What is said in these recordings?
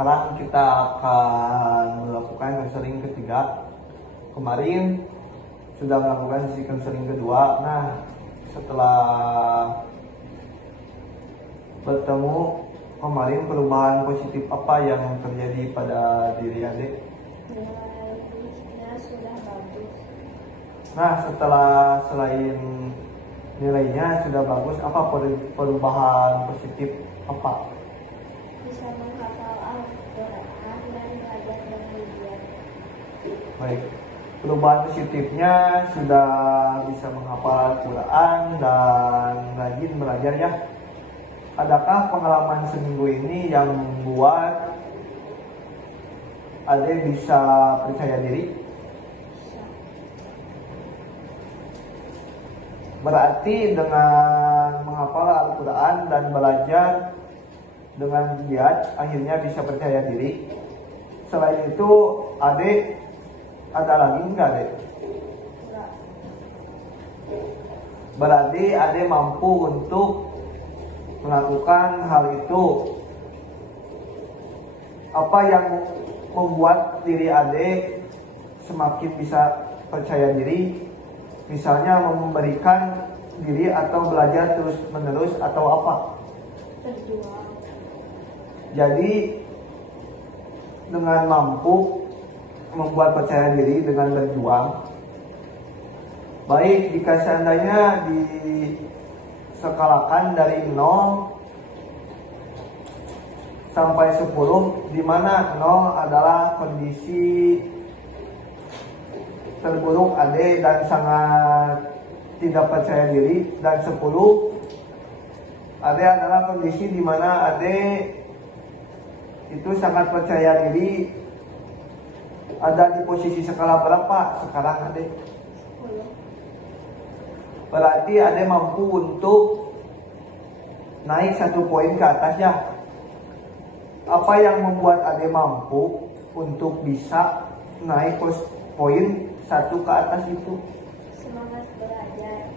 sekarang kita akan melakukan konseling ketiga. Kemarin sudah melakukan sesi konseling kedua. Nah, setelah bertemu kemarin, perubahan positif apa yang terjadi pada diri adik? Nilainya sudah bagus. Nah, selain nilainya sudah bagus, apa perubahan positif apa? Bisa menghafal Al-Quran dan belajar dengan giat. Baik, perubahan positifnya sudah bisa menghafal Al-Quran dan rajin belajar ya. Adakah pengalaman seminggu ini yang membuat Ade bisa percaya diri? Bisa. Berarti dengan menghafal Al-Quran dan belajar dengan giat akhirnya bisa percaya diri. Selain itu, Ade ada lagi enggak, Ade? Enggak. Berarti Ade mampu untuk melakukan hal itu. Apa yang membuat diri Ade semakin bisa percaya diri? Misalnya memberikan diri atau belajar terus menerus atau apa? Berjuang. Jadi dengan mampu membuat percaya diri dengan berjuang. Baik, jika seandainya diskalakan dari 0 sampai 10, di mana 0 adalah kondisi terburuk Ade dan sangat tidak percaya diri, dan 10 Ade adalah kondisi di mana Ade itu sangat percaya diri. Ada di posisi skala berapa sekarang Ade? 10. Berarti Ade mampu untuk naik 1 poin ke atas ya. Apa yang membuat Ade mampu untuk bisa naik poin 1 ke atas itu? Semangat belajar.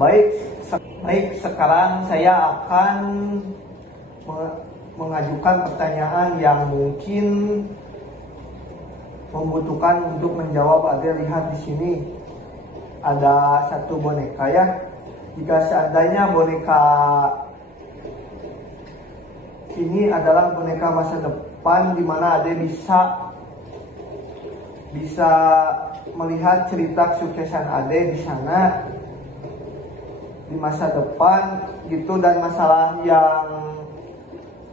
Baik, sekarang saya akan mengajukan pertanyaan yang mungkin membutuhkan untuk menjawab. Ade lihat di sini ada 1 boneka ya. Jika seandainya boneka ini adalah boneka masa depan, di mana Ade bisa melihat cerita kesuksesan Ade di sana di masa depan gitu, dan masalah yang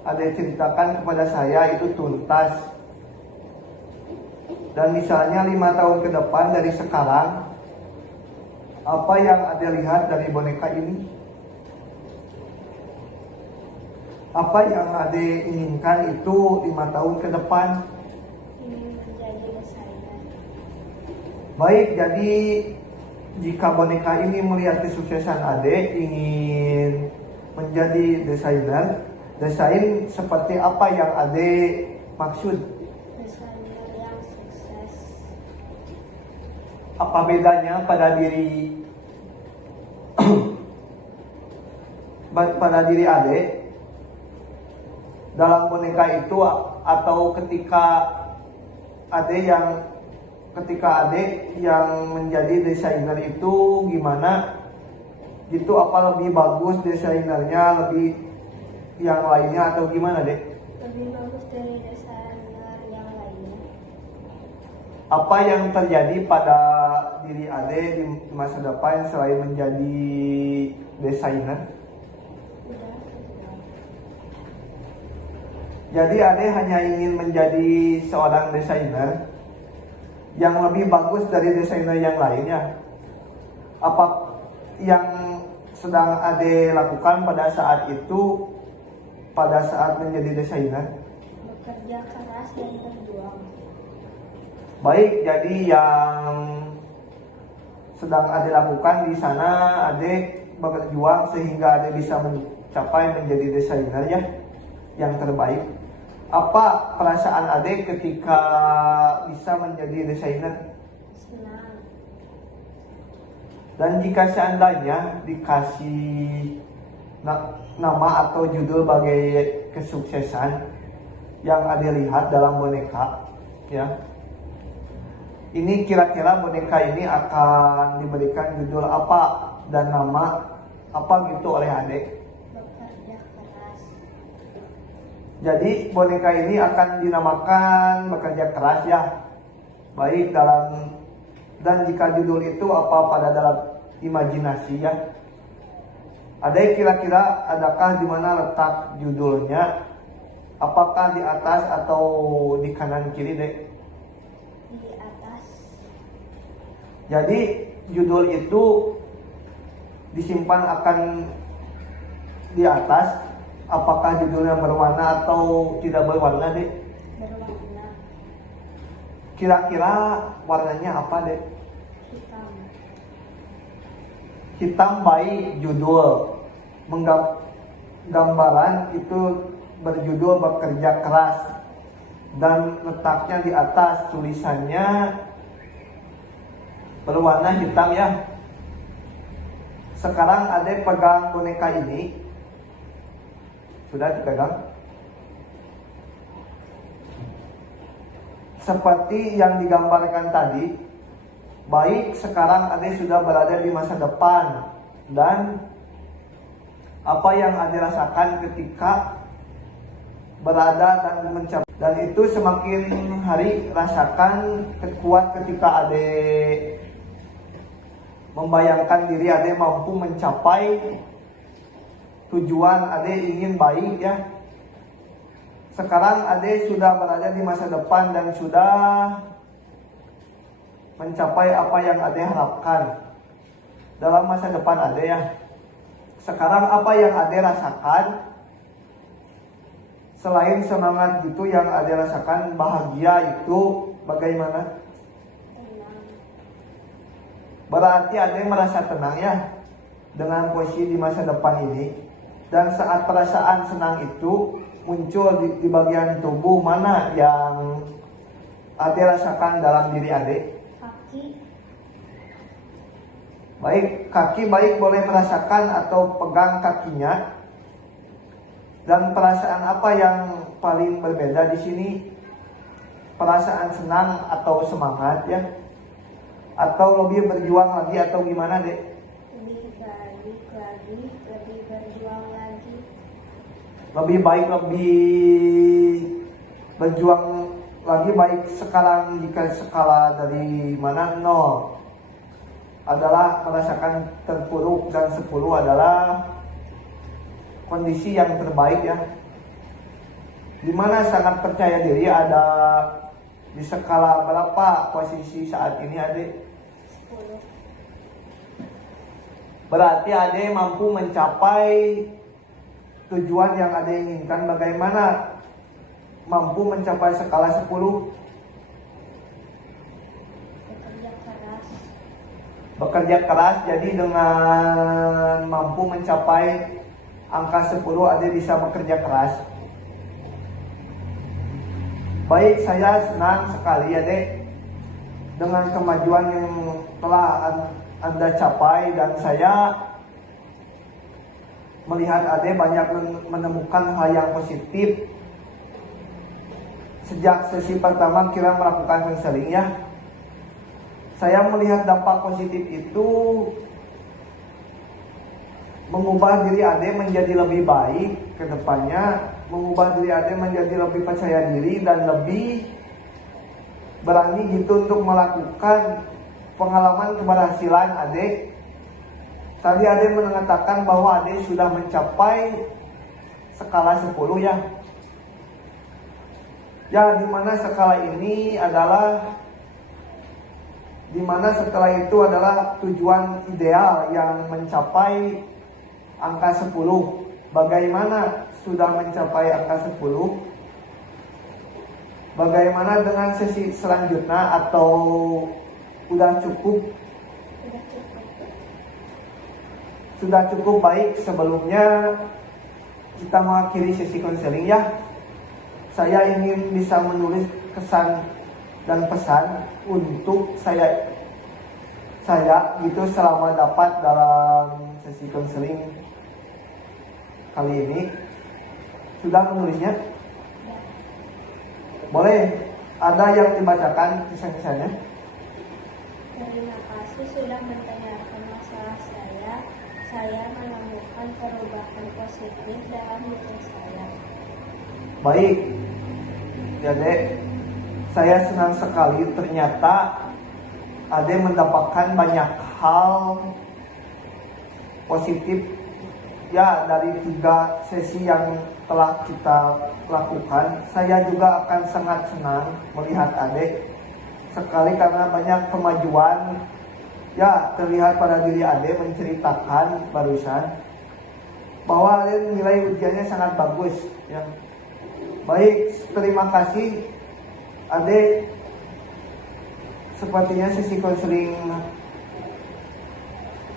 Ade ceritakan kepada saya itu tuntas. Dan misalnya 5 tahun ke depan dari sekarang, apa yang Ade lihat dari boneka ini? Apa yang Ade inginkan itu 5 tahun ke depan? Ingin menjadi desainer. Baik, jadi jika boneka ini melihat kesuksesan Ade, ingin menjadi desainer, desain seperti apa yang Ade maksud? Desainer yang sukses. Apa bedanya pada diri Ade dalam boneka itu, atau ketika Ade yang menjadi desainer itu gimana? Gitu, apa lebih bagus desainernya, lebih yang lainnya, atau gimana, Dek? Lebih bagus dari desainer yang lainnya. Apa yang terjadi pada diri Ade di masa depan selain menjadi desainer? Udah. Jadi Ade hanya ingin menjadi seorang desainer yang lebih bagus dari desainer yang lainnya. Apa yang sedang Ade lakukan pada saat itu, pada saat menjadi desainer? Bekerja keras dan berjuang. Baik, jadi yang sedang Ade lakukan di sana, Ade berjuang sehingga Ade bisa mencapai menjadi desainer ya, yang terbaik. Apa perasaan Ade ketika bisa menjadi desainer? Senang. Dan jika seandainya dikasih nama atau judul sebagai kesuksesan, yang Ade lihat dalam boneka, ya. Ini kira-kira boneka ini akan diberikan judul apa dan nama apa gitu oleh Ade. Bekerja keras. Jadi boneka ini akan dinamakan bekerja keras ya. Baik dalam, dan jika judul itu apa pada dalam imajinasi ya. Ade kira-kira adakah di mana letak judulnya? Apakah di atas atau di kanan kiri, Dek? Di atas. Jadi judul itu disimpan akan di atas. Apakah judulnya berwarna atau tidak berwarna, Dek? Berwarna Kira-kira warnanya apa, Dek? hitam. Hitam baik judul. Gambaran itu berjudul bekerja keras. Dan letaknya di atas, tulisannya berwarna hitam ya. Sekarang Ade pegang boneka ini. Sudah dipegang? Seperti yang digambarkan tadi, baik sekarang Ade sudah berada di masa depan. Dan apa yang Ade rasakan ketika berada dan mencapai, dan itu semakin hari rasakan kuat ketika Ade membayangkan diri Ade mampu mencapai tujuan Ade ingin baik ya. Sekarang Ade sudah berada di masa depan dan sudah mencapai apa yang Ade harapkan dalam masa depan Ade ya. Sekarang apa yang Ade rasakan? Selain semangat itu yang Ade rasakan, bahagia itu bagaimana? Tenang. Berarti Ade merasa tenang ya dengan posisi di masa depan ini. Dan saat perasaan senang itu muncul di bagian tubuh mana yang Ade rasakan dalam diri Ade? Kaki. Baik, kaki baik boleh merasakan atau pegang kakinya. Dan perasaan apa yang paling berbeda di sini? Perasaan senang atau semangat ya? Atau lebih berjuang lagi atau gimana, Dek? Lebih baik lagi. Lebih berjuang lagi. Lebih baik, lebih berjuang lagi baik sekarang jika skala dari mana 0 adalah merasakan terpuruk dan 10 adalah kondisi yang terbaik ya. Dimana sangat percaya diri ada di skala berapa posisi saat ini Ade? 10. Berarti Ade mampu mencapai tujuan yang Ade inginkan. Bagaimana mampu mencapai skala 10? Bekerja keras. Bekerja keras, jadi dengan mampu mencapai angka 10 Ade bisa bekerja keras. Baik, saya senang sekali Ade dengan kemajuan yang telah Anda capai. Dan saya melihat Ade banyak menemukan hal yang positif sejak sesi pertama kira melakukan konseling ya. Saya melihat dampak positif itu mengubah diri Ade menjadi lebih baik ke depannya, mengubah diri Ade menjadi lebih percaya diri dan lebih berani gitu untuk melakukan pengalaman keberhasilan Ade. Tadi Ade mengatakan bahwa Ade sudah mencapai skala 10 ya. Ya, dimana skala ini adalah, dimana setelah itu adalah tujuan ideal yang mencapai angka 10. Bagaimana sudah mencapai angka 10? Bagaimana dengan sesi selanjutnya atau udah cukup? Sudah cukup baik. Sebelumnya kita mengakhiri sesi konseling ya. Saya ingin bisa menulis kesan dan pesan untuk saya gitu selama dapat dalam sesi konseling kali ini. Sudah menulisnya? Boleh ada yang dibacakan kisah-kisahnya? Terima kasih sudah mendengarkan masalah saya. Saya menemukan perubahan positif dalam hidup saya. Baik, ya Dek, saya senang sekali ternyata Ade mendapatkan banyak hal positif ya dari 3 sesi yang telah kita lakukan. Saya juga akan sangat senang melihat Ade sekali karena banyak kemajuan ya terlihat pada diri Ade menceritakan barusan bahwa Ade nilai ujiannya sangat bagus ya. Baik, terima kasih Ade. Sepertinya sesi konseling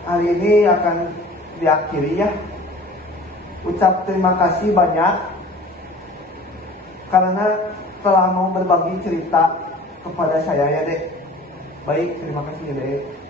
hari ini akan diakhiri ya. Ucap terima kasih banyak karena telah mau berbagi cerita kepada saya ya Dek. Baik, terima kasih ya Dek.